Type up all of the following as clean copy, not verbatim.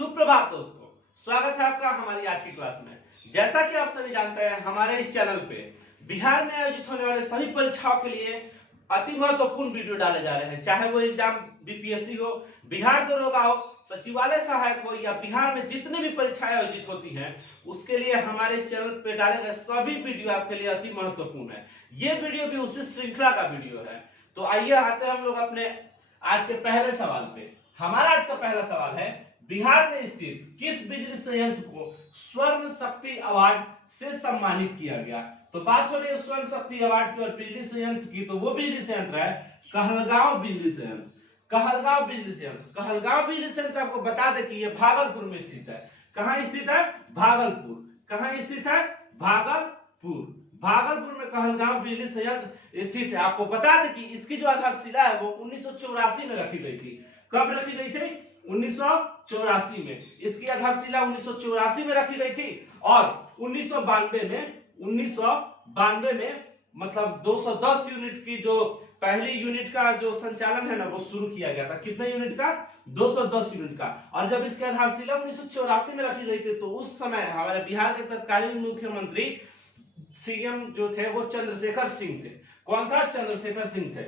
सुप्रभात दोस्तों, स्वागत है आपका हमारी आज की क्लास में। जैसा कि आप सभी जानते हैं, हमारे इस चैनल पे बिहार में आयोजित होने वाले सभी परीक्षाओं के लिए अति महत्वपूर्ण वीडियो डाले जा रहे हैं। चाहे वो एग्जाम बीपीएससी हो, बिहार दरोगा हो, सचिवालय सहायक हो या बिहार में जितनी भी परीक्षाएं आयोजित होती हैं, उसके लिए हमारे इस चैनल पे डाले गए सभी वीडियो आपके लिए अति महत्वपूर्ण है। ये वीडियो भी उसी श्रृंखला का वीडियो है। तो आइए आते हैं हम लोग अपने आज के पहले सवाल पे। हमारा आज का पहला सवाल है, बिहार में स्थित किस बिजली संयंत्र को स्वर्ण शक्ति अवार्ड से सम्मानित किया गया? तो बात हो रही है स्वर्ण शक्ति अवार्ड की और बिजली संयंत्र की, तो वो बिजली संयंत्र है कहलगांव बिजली संयंत्र। कहलगांव बिजली संयंत्र, कहलगांव बिजली संयंत्र आपको बता दें कि ये भागलपुर में स्थित है। कहाँ स्थित है? भागलपुर। कहाँ स्थित है? भागलपुर। भागलपुर में कहलगांव बिजली संयंत्र स्थित है। आपको बता दें कि इसकी जो आधारशिला है वो 1984 में रखी गई थी। कब रखी गई थी? 1984 में। इसकी आधारशिला 1984 में रखी गई थी और 1992 में मतलब 210 यूनिट की जो पहली यूनिट का जो संचालन है ना, वो शुरू किया गया था। कितने यूनिट का? 210 यूनिट का। और जब इसकी आधारशिला 1984 में रखी गई थी, तो उस समय हमारे बिहार के तत्कालीन मुख्यमंत्री सीएम जो थे वो चंद्रशेखर सिंह थे। कौन था? चंद्रशेखर सिंह थे।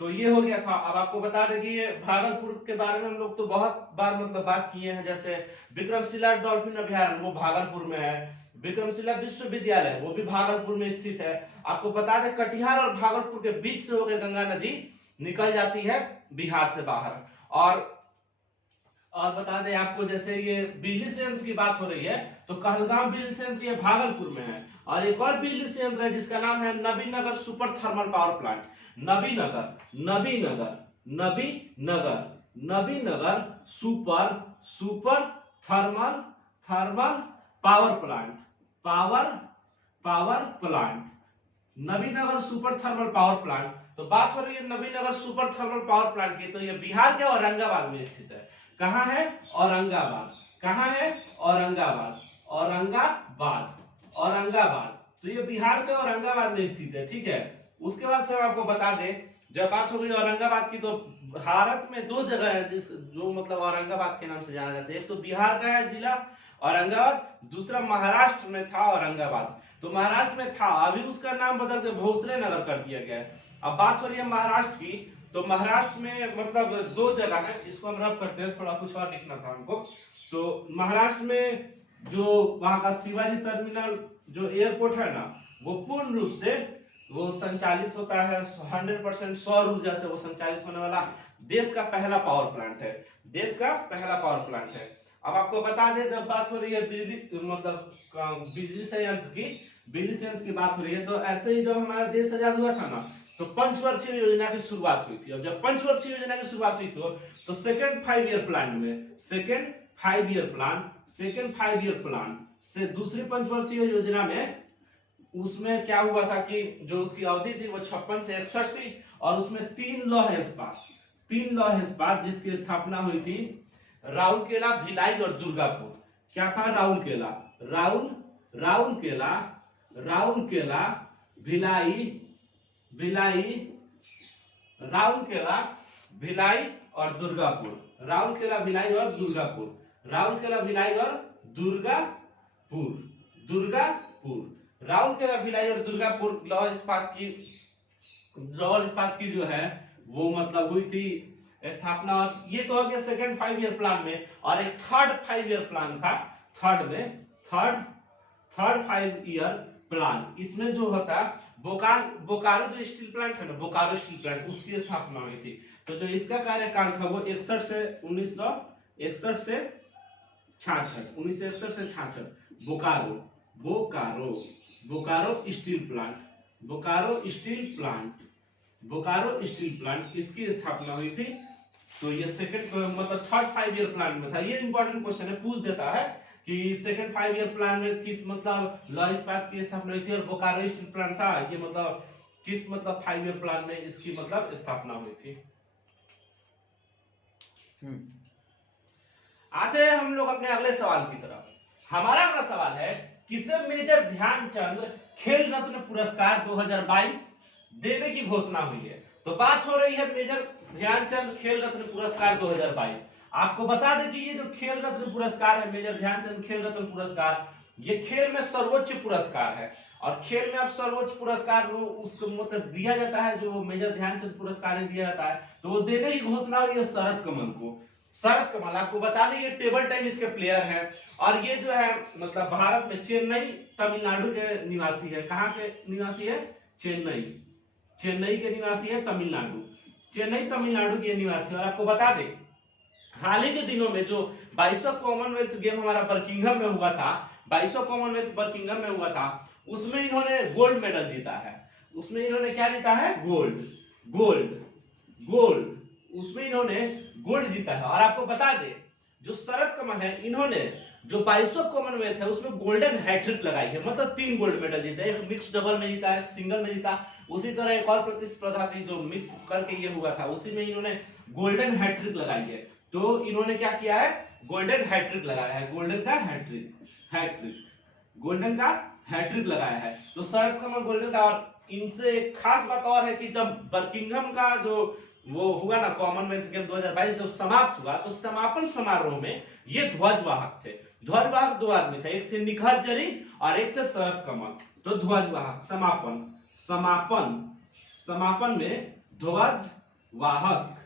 तो ये हो गया था। अब आपको बता दें कि ये भागलपुर के बारे में हम लोग तो बहुत बार मतलब बात किए हैं। जैसे विक्रमशिला डॉल्फिन अभयारण्य वो भागलपुर में है। विक्रमशिला विश्वविद्यालय वो भी भागलपुर में स्थित है। आपको बता दें कटिहार और भागलपुर के बीच से होकर गंगा नदी निकल जाती है बिहार से बाहर। और बता दें आपको, जैसे ये बिजली संयंत्र की बात हो रही है, तो कहलगांव बिजली संयंत्र ये भागलपुर में है। और एक और बिजली संयंत्र है जिसका नाम है Nabinagar super thermal power plant. Nabinagar super thermal power plant. Nabinagar super thermal power plant. तो बात हो रही है Nabinagar super thermal power plant की, तो ये बिहार के औरंगाबाद में स्थित है। कहाँ है? औरंगाबाद। कहाँ है? औरंगाबाद। तो ये बिहार के औरंगाबाद में स्थित है। ठीक है। उसके बाद से हम आपको बता दें, जब बात हो गई औरंगाबाद की, तो भारत में दो जगह है जो मतलब औरंगाबाद के नाम से जाना जाता है। एक तो बिहार का है जिला औरंगाबाद, दूसरा महाराष्ट्र में था औरंगाबाद। तो महाराष्ट्र में था, अभी उसका नाम बदल के भोसले नगर कर दिया गया है। अब बात हो रही है महाराष्ट्र की, तो महाराष्ट्र में मतलब दो जगह है। इसको हम रब करते हैं, थोड़ा कुछ और लिखना था हमको। तो महाराष्ट्र में जो वहां का शिवाजी टर्मिनल जो एयरपोर्ट है ना, वो पूर्ण रूप से वो संचालित होता है 100% सौर ऊर्जा से वो संचालित होने वाला देश का पहला पावर प्लांट है। देश का पहला पावर प्लांट है। अब आपको बता दें, जब बात हो रही है बिजली मतलब बिजली संयंत्र की बात हो रही है, तो ऐसे ही जब हमारा देश आजाद हुआ था ना, तो पंचवर्षीय योजना की शुरुआत हुई थी। और जब पंचवर्षीय योजना की शुरुआत हुई तो सेकेंड 5 ईयर प्लान से दूसरी पंचवर्षीय योजना में उसमें क्या हुआ था कि जो उसकी अवधि थी वो 56 से 61 थी। और उसमें 3 लौह इस्पात जिसकी स्थापना हुई थी राउरकेला, भिलाई और दुर्गापुर। क्या था? राउरकेला, भिलाई और दुर्गापुर। राउरकेला, भिलाई और दुर्गापुर लौह इस्पात की जो है वो मतलब हुई थी स्थापना। ये तो हो गया सेकंड 5 ईयर प्लान में। और एक थर्ड 5 ईयर प्लान था। थर्ड 5 ईयर प्लान, इसमें जो होता बोकारो जो स्टील प्लांट है ना, बोकारो स्टील प्लांट, उसकी स्थापना हुई थी। तो जो इसका कार्यकाल था वो 1961 से 66 बोकारो स्टील प्लांट इसकी स्थापना हुई थी। तो ये सेकंड मतलब थर्ड 5 ईयर प्लान में था। ये इंपॉर्टेंट क्वेश्चन है, पूछ देता है कि सेकंड 5 ईयर प्लान में किस मतलब लौह इस्पात की स्थापना हुई थी, और बोकारो स्टील प्लांट था ये मतलब किस मतलब 5 ईयर प्लान में इसकी मतलब स्थापना हुई थी। आते हैं हम लोग अपने अगले सवाल की तरफ। हमारा अगला सवाल है, किसे मेजर ध्यानचंद खेल रत्न पुरस्कार 2022 देने की घोषणा हुई है? तो बात हो रही है मेजर ध्यानचंद खेल रत्न पुरस्कार 2022। आपको बता दें कि ये जो खेल रत्न पुरस्कार है, मेजर ध्यानचंद खेल रत्न पुरस्कार, ये खेल में सर्वोच्च पुरस्कार है। और खेल में अब सर्वोच्च पुरस्कार वो उसको मतलब दिया जाता है, जो मेजर ध्यानचंद पुरस्कार दिया जाता है, तो वो देने की घोषणा हुई है शरद कमल को। शरद कमल आपको बता दें ये टेबल टेनिस के प्लेयर हैं, और ये जो है मतलब भारत में चेन्नई तमिलनाडु के निवासी है। कहाँ के निवासी है? चेन्नई, चेन्नई के निवासी है, तमिलनाडु, चेन्नई तमिलनाडु के निवासी। और आपको बता दें हाल ही के दिनों में जो 22वां कॉमनवेल्थ गेम हमारा बर्किंघम में हुआ था, 22वां कॉमनवेल्थ बर्किंघम में हुआ था, उसमें इन्होंने गोल्ड मेडल जीता है। उसमें इन्होंने क्या जीता है? गोल्ड, गोल्ड, गोल्ड, उसमें इन्होंने गोल्ड जीता है। और आपको बता दें जो शरद कमल है, इन्होंने जो 22वां कॉमनवेल्थ है उसमें गोल्डन हैट्रिक लगाई है, मतलब 3 गोल्ड मेडल जीता है, एक मिक्स डबल में जीता है, एक सिंगल में जीता। उसी तरह एक और प्रतिस्पर्धा थी जो मिक्स करके ये हुआ था, उसी में इन्होंने गोल्डन हैट्रिक लगाई है। तो इन्होंने क्या किया है? गोल्डन हैट्रिक लगाया है, गोल्डन का हैट्रिक, हैट्रिक, गोल्डन का हैट्रिक लगाया है। तो शरद कमल गोल्डन का। और इनसे एक खास बात और है कि जब बर्किंघम का जो वो हुआ ना कॉमनवेल्थ गेम 2022 जब समाप्त हुआ, तो समापन समारोह में ये ध्वजवाहक थे। ध्वजवाहक 2 आदमी थे, एक थे निखत जरीन और एक थे शरद कमल। तो ध्वजवाहक समापन, समापन, समापन में ध्वजवाहक,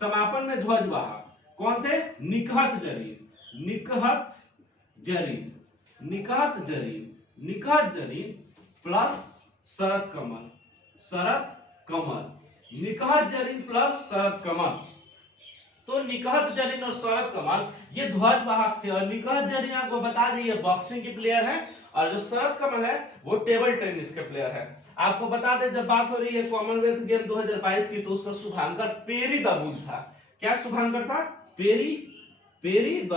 समापन में ध्वजवाहक कौन थे? निखत जरीन, निखत जरीन, निखत जरीन, निखत जरीन प्लस शरद कमल, शरद कमल, निखत जरीन प्लस शरद कमल। तो निखत जरीन और शरद कमल ये ध्वजवाहक थे। और निखत जरीन आपको बता दें ये बॉक्सिंग के प्लेयर है, और जो शरद कमल है वो टेबल टेनिस के प्लेयर है। आपको बता दें जब बात हो रही है कॉमनवेल्थ गेम 2022 की, तो उसका शुभांकर पेरी द बुल था। क्या शुभांकर था? Perry, Perry the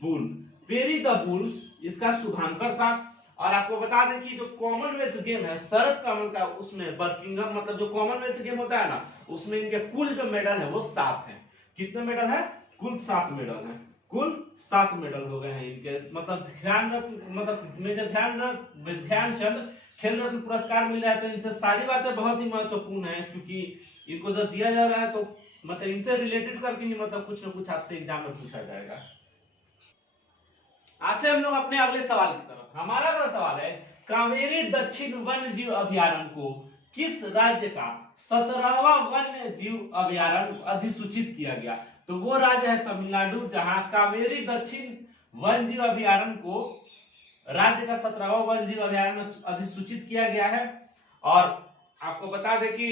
bull, Perry the bull इसका शुभांकर था। और आपको बता दें कि जो कॉमनवेल्थ गेम है शरद कमल का, उसमें बर्किंघम मतलब जो कॉमनवेल्थ गेम होता है ना, उसमें इनके कुल जो मेडल है वो 7 है। कितने मेडल है? कुल 7 मेडल है, कुल 7 मेडल हो गए हैं इनके। मतलब मतलब मेजर ध्यानचंद खेल रत्न पुरस्कार मिल रहा है, तो इनसे सारी बातें बहुत ही महत्वपूर्ण है, क्योंकि इनको जब दिया जा रहा है तो मतलब इनसे रिलेटेड करके ही मतलब कुछ ना कुछ आपसे एग्जाम में पूछा जाएगा। आते हम लोग अपने अगले सवाल की तरफ। हमारा अगला सवाल है कावेरी दक्षिण वन्य जीव अभयारण्य को किस राज्य का 17वां वन्य जीव अभयारण्य अधिसूचित किया गया? तो वो राज्य है तमिलनाडु, जहां कावेरी दक्षिण वन्य जीव अभयारण्य को राज्य का 17वां वन्य जीव अभयारण्य अधिसूचित किया गया है। और आपको बता दें कि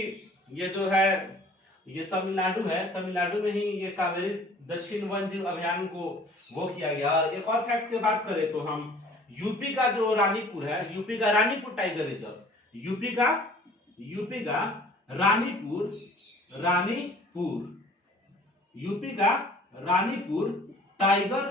ये जो है ये तमिलनाडु है, तमिलनाडु में ही ये कावेरी दक्षिण वन्य जीव अभयारण्य को वो किया गया। और एक और फैक्ट की बात करें तो हम यूपी का जो रानीपुर है, यूपी का रानीपुर टाइगर रिजर्व, यूपी का रानीपुर, रानीपुर, यूपी का Ranipur tiger,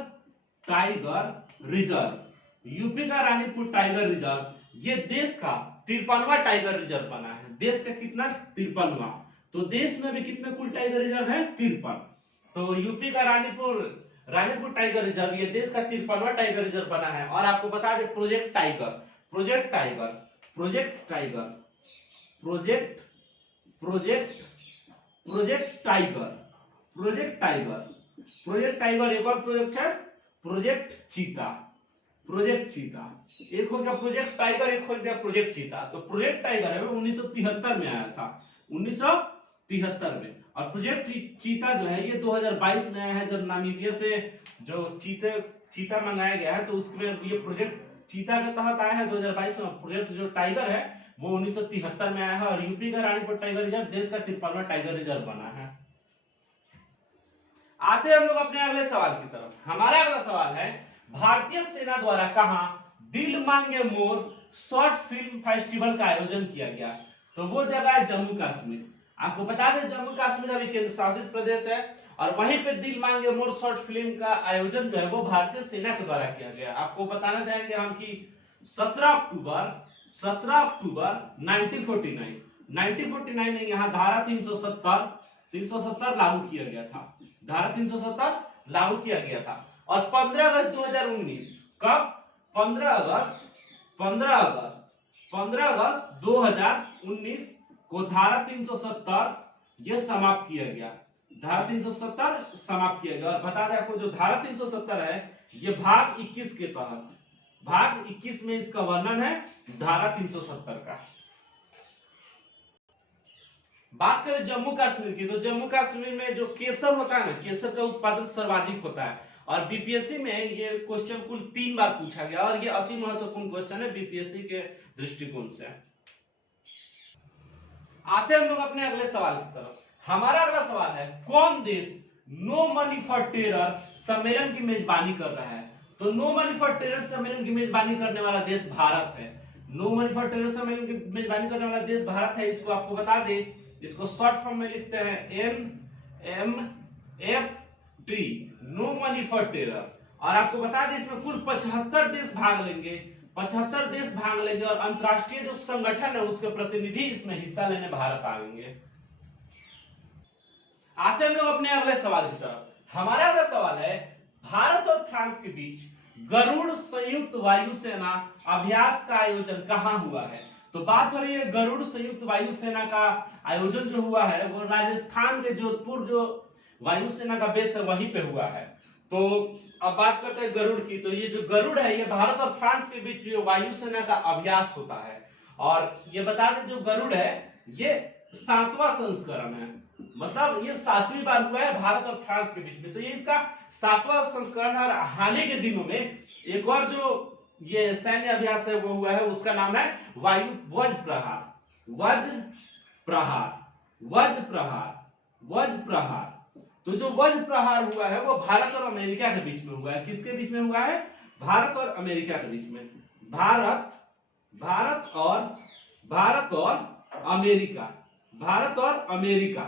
tiger reserve, UP का रानीपुर टाइगर रिजर्व ये देश का 53वां टाइगर रिजर्व बना है। देश का कितना? 53वां। तो देश में भी कितने कुल टाइगर रिजर्व है? 53। तो यूपी का रानीपुर टाइगर रिजर्व ये देश का 53वां टाइगर रिजर्व बना है। और आपको बता दें project tiger, project tiger, project tiger, project, project, project tiger, project tiger, project tiger एक और प्रोजेक्ट है प्रोजेक्ट चीता, प्रोजेक्ट चीता। एक हो गया प्रोजेक्ट टाइगर, एक हो गया प्रोजेक्ट चीता। तो प्रोजेक्ट टाइगर है वो 1973 में आया था, 1973 में। और प्रोजेक्ट चीता जो है ये 2022 में आया है, जब नामीबिया से जो चीता मंगाया गया है, तो उसमें ये प्रोजेक्ट चीता के तहत आया है 2022 में। प्रोजेक्ट जो टाइगर है वो 1973 में आया है। और यूपी का रानीपुर टाइगर रिजर्व देश का 53वां टाइगर रिजर्व बना है। आते हैं हम लोग अपने अगले सवाल की तरफ। हमारा अगला सवाल है भारतीय सेना द्वारा कहां दिल मांगे मोर शॉर्ट फिल्म फेस्टिवल का आयोजन किया गया? तो वो जगह है जम्मू कश्मीर। आपको बता दें जम्मू कश्मीर अभी केंद्र शासित प्रदेश है, और वहीं पे दिल मांगे मोर शॉर्ट फिल्म का आयोजन जो है वो भारतीय सेना के द्वारा किया गया। आपको बताना चाहेंगे हम कि 17 अक्टूबर 1949 में यहाँ धारा 370 लागू किया गया था, धारा 370 लागू किया गया था। और 15 अगस्त 2019 कब? 15 अगस्त 2019 को धारा 370 ये समाप्त किया गया, धारा 370 समाप्त किया गया। और बता दें आपको जो धारा 370 है ये भाग 21 के तहत, भाग 21 में इसका वर्णन है धारा 370 का। बात करें जम्मू कश्मीर की, तो जम्मू कश्मीर में जो केसर होता है ना, केसर का उत्पादन सर्वाधिक होता है। और बीपीएससी में ये क्वेश्चन कुल 3 बार पूछा गया और ये अति महत्वपूर्ण क्वेश्चन है बीपीएससी के दृष्टिकोण से। आते हैं हम लोग अपने अगले सवाल की तरफ। हमारा अगला सवाल है, कौन देश नो मनी फॉर टेरर सम्मेलन की मेजबानी कर रहा है? तो नो मनी फॉर टेरर सम्मेलन की मेजबानी करने वाला देश भारत है। नो मनी फॉर टेरर सम्मेलन की मेजबानी करने वाला देश भारत है। इसको आपको बता दे, इसको शॉर्ट फॉर्म में लिखते हैं NMFT, no money for terror. और आपको बता दें इसमें कुल 75 देश भाग लेंगे, 75 देश भाग लेंगे और अंतरराष्ट्रीय जो संगठन है उसके प्रतिनिधि इसमें हिस्सा लेने भारत आएंगे। आते हम लोग अपने अगले सवाल की तरफ। हमारा अगला सवाल है, भारत और फ्रांस के बीच गरुड़ संयुक्त वायुसेना अभ्यास का आयोजन कहां हुआ है? तो बात हो रही है गरुड़ संयुक्त वायुसेना का आयोजन जो हुआ है वो राजस्थान के जोधपुर जो वायुसेना का बेस है वहीं पे हुआ है। तो अब बात करते हैं गरुड़ की, तो ये जो गरुड़ है ये भारत और फ्रांस के बीच जो वायुसेना का अभ्यास होता है। और ये बता दें जो गरुड़ है ये 7वां संस्करण है, मतलब ये 7वीं बार हुआ है भारत और फ्रांस के बीच में। तो ये इसका 7वां संस्करण है। और हाल ही के दिनों में एक और जो ये सैन्य अभ्यास है वो हुआ है, उसका नाम है वायु वज्र प्रहार, वज्र प्रहार, वज्र प्रहार, वज्र प्रहार। तो जो वज्र प्रहार हुआ है वो भारत और अमेरिका के बीच में हुआ है। किसके बीच में हुआ है? भारत और अमेरिका के बीच में। भारत और अमेरिका, भारत और अमेरिका,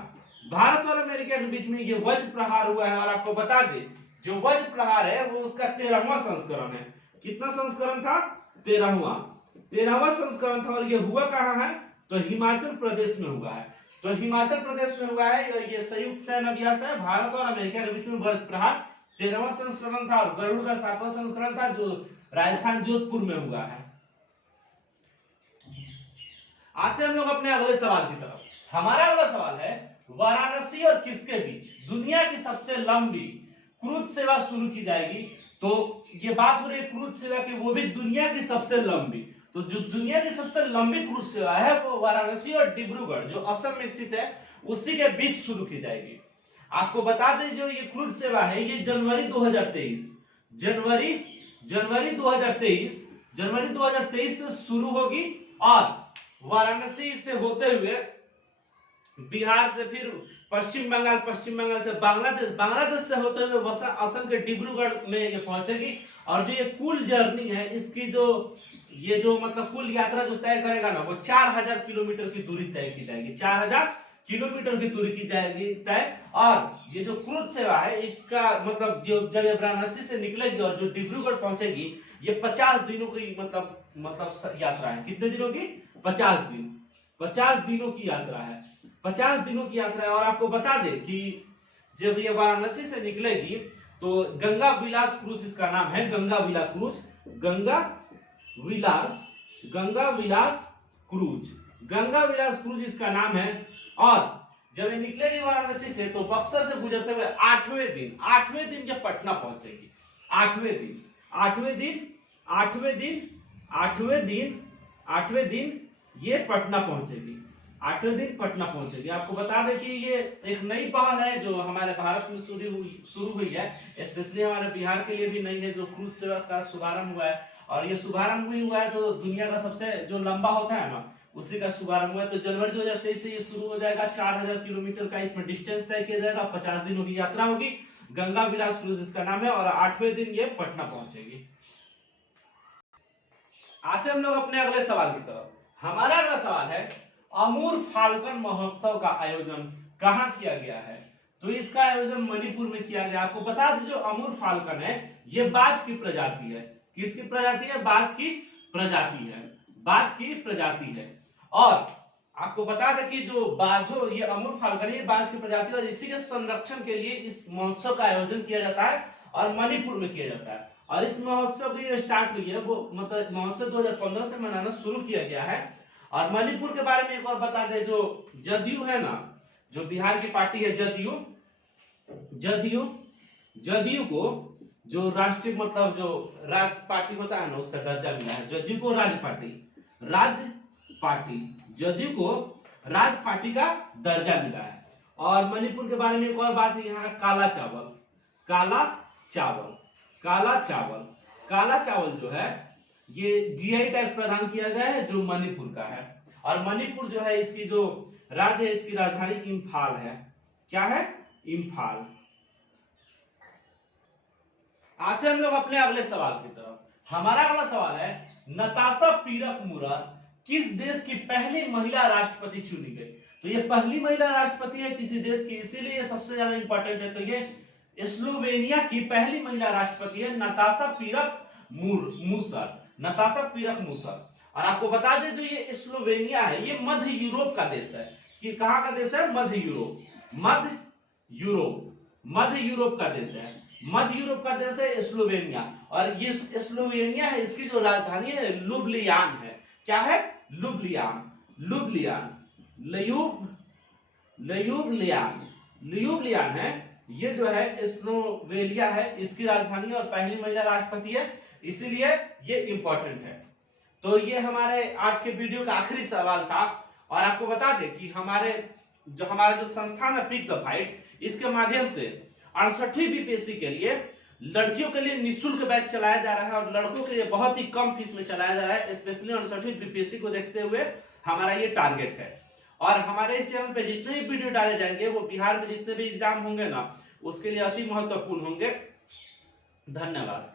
भारत और अमेरिका के बीच में ये वज्र प्रहार हुआ है। और आपको बता दें जो वज्र प्रहार है वो उसका 13वां संस्करण है। कितना संस्करण था? 13वां संस्करण था। और ये हुआ कहां है? तो हिमाचल प्रदेश में हुआ है। तो हिमाचल प्रदेश में हुआ है। ये संयुक्त सैन्य अभ्यास है भारत और अमेरिका के बीच में वज्र प्रहार 13वां संस्करण था। और गरुड़ का 7वां संस्करण था जो राजस्थान जोधपुर में हुआ है। आते हम लोग अपने अगले सवाल की तरफ। हमारा अगला सवाल है, वाराणसी और किसके बीच दुनिया की सबसे लंबी क्रूज सेवा शुरू की जाएगी? तो ये बात हो रही है क्रूज सेवा की, वो भी दुनिया की सबसे लंबी। तो जो दुनिया की सबसे लंबी क्रूज सेवा है वो वाराणसी और डिब्रूगढ़ जो असम में स्थित है उसी के बीच शुरू की जाएगी। आपको बता दें जो ये क्रूज सेवा है ये जनवरी 2023 से शुरू होगी। और वाराणसी से होते हुए बिहार से फिर पश्चिम बंगाल से बांग्लादेश से होते हुए असम के डिब्रूगढ़ में ये पहुंचेगी। और जो ये कुल जर्नी है इसकी जो मतलब कुल यात्रा जो तय करेगा ना वो 4000 किलोमीटर की दूरी तय की जाएगी, 4000 किलोमीटर की दूरी की जाएगी तय। और ये जो क्रूज सेवा है इसका मतलब जो जब ये वाराणसी से निकलेगी और जो डिब्रूगढ़ पहुंचेगी ये 50 दिनों की मतलब यात्रा है। कितने दिनों की? 50 दिन, 50 दिनों की यात्रा है, 50 दिनों की यात्रा है। और आपको बता दें कि जब ये वाराणसी से निकलेगी तो गंगा विलास क्रूज इसका नाम है, गंगा विलास क्रूज, गंगा विलास क्रूज इसका नाम है। और जब ये निकलेगी वाराणसी से तो बक्सर से गुजरते हुए 8वें दिन ये पटना पहुंचेगी। 8वें दिन ये पटना पहुंचेगी, 8वें दिन पटना पहुंचेगी। आपको बता दें कि ये एक नई पहल है जो हमारे भारत में शुरू हुई है, स्पेशली हमारे बिहार के लिए भी नई है जो क्रूज सेवा का शुभारंभ हुआ है। और ये शुभारंभ हुआ है तो दुनिया का सबसे जो लंबा होता है ना उसी का शुभारंभ हुआ है। तो जनवरी 2023 से ये शुरू हो जाएगा, 4000 किलोमीटर का इसमें डिस्टेंस तय किया जाएगा, 50 दिनों की यात्रा होगी, गंगा विलास क्रूज इसका नाम है। और 8वें दिन ये पटना पहुंचेगी। आते हम लोग अपने अगले सवाल की तरफ। हमारा अगला सवाल है, अमूर फाल्कन महोत्सव का आयोजन कहां किया गया है? तो इसका आयोजन मणिपुर में किया गया। आपको बता दें जो अमूर फाल्कन है ये बाज की प्रजाति है। किसकी प्रजाति है? बाज की प्रजाति है, बाज की प्रजाति है। और आपको बता दें कि जो बाजो ये अमूर फाल्कन ये बाज की प्रजाति और इसी के संरक्षण के लिए इस महोत्सव का आयोजन किया जाता है और मणिपुर में किया जाता है। और इस महोत्सव की स्टार्ट हुई है वो मतलब महोत्सव 2015 से मनाना शुरू किया गया है। और मणिपुर के बारे में एक और बता दें जो जदयू है ना, जो बिहार की पार्टी है जदयू, जदयू, जदयू को जो राष्ट्रीय मतलब जो राज्य पार्टी होता है ना उसका दर्जा मिला है। जदयू को राज्य पार्टी, राज्य पार्टी, जदयू को राज्य पार्टी का दर्जा मिला है। और मणिपुर के बारे में एक और बात है, यहाँ का काला चावल, काला चावल, काला चावल, काला चावल जो है ये जीआई टैग प्रदान किया गया है जो मणिपुर का है। और मणिपुर जो है इसकी जो राज्य है इसकी राजधानी इम्फाल है। क्या है? इम्फाल। आते हम लोग अपने अगले सवाल की तरफ। हमारा अगला सवाल है, नताशा पीरक मुरर किस देश की पहली महिला राष्ट्रपति चुनी गई? तो ये पहली महिला राष्ट्रपति है किसी देश की, इसीलिए सबसे ज्यादा इंपॉर्टेंट है। तो ये स्लोवेनिया की पहली महिला राष्ट्रपति है नताशा पीरक मुसर, नताशा पीरक मुसर। और आपको बता दें जो ये स्लोवेनिया है ये मध्य यूरोप का देश है। कि कहां का देश है? मध्य यूरोप, मध्य यूरोप, मध्य यूरोप का देश है, मध्य यूरोप का देश है स्लोवेनिया। और ये स्लोवेनिया है इसकी जो राजधानी है लुब्लियान है। क्या है? लुब्लियान, लुब्लियान, ल्यूब्लियान, ल्यूब्लियान है। ये जो है स्लोवेनिया है इसकी राजधानी और पहली महिला राष्ट्रपति है, इसीलिए ये इंपॉर्टेंट है। तो ये हमारे आज के वीडियो का आखिरी सवाल था। और आपको बता दें कि हमारा जो संस्थान है पिक द फाइट, इसके माध्यम से 68वीं बीपीएससी के लिए लड़कियों के लिए निःशुल्क बैच चलाया जा रहा है और लड़कों के लिए बहुत ही कम फीस में चलाया जा रहा है। स्पेशली 68वीं बीपीएससी को देखते हुए हमारा ये टारगेट है। और हमारे इस चैनल पे जितने भी वीडियो डाले जाएंगे वो बिहार में जितने भी एग्जाम होंगे ना उसके लिए अति महत्वपूर्ण होंगे। धन्यवाद।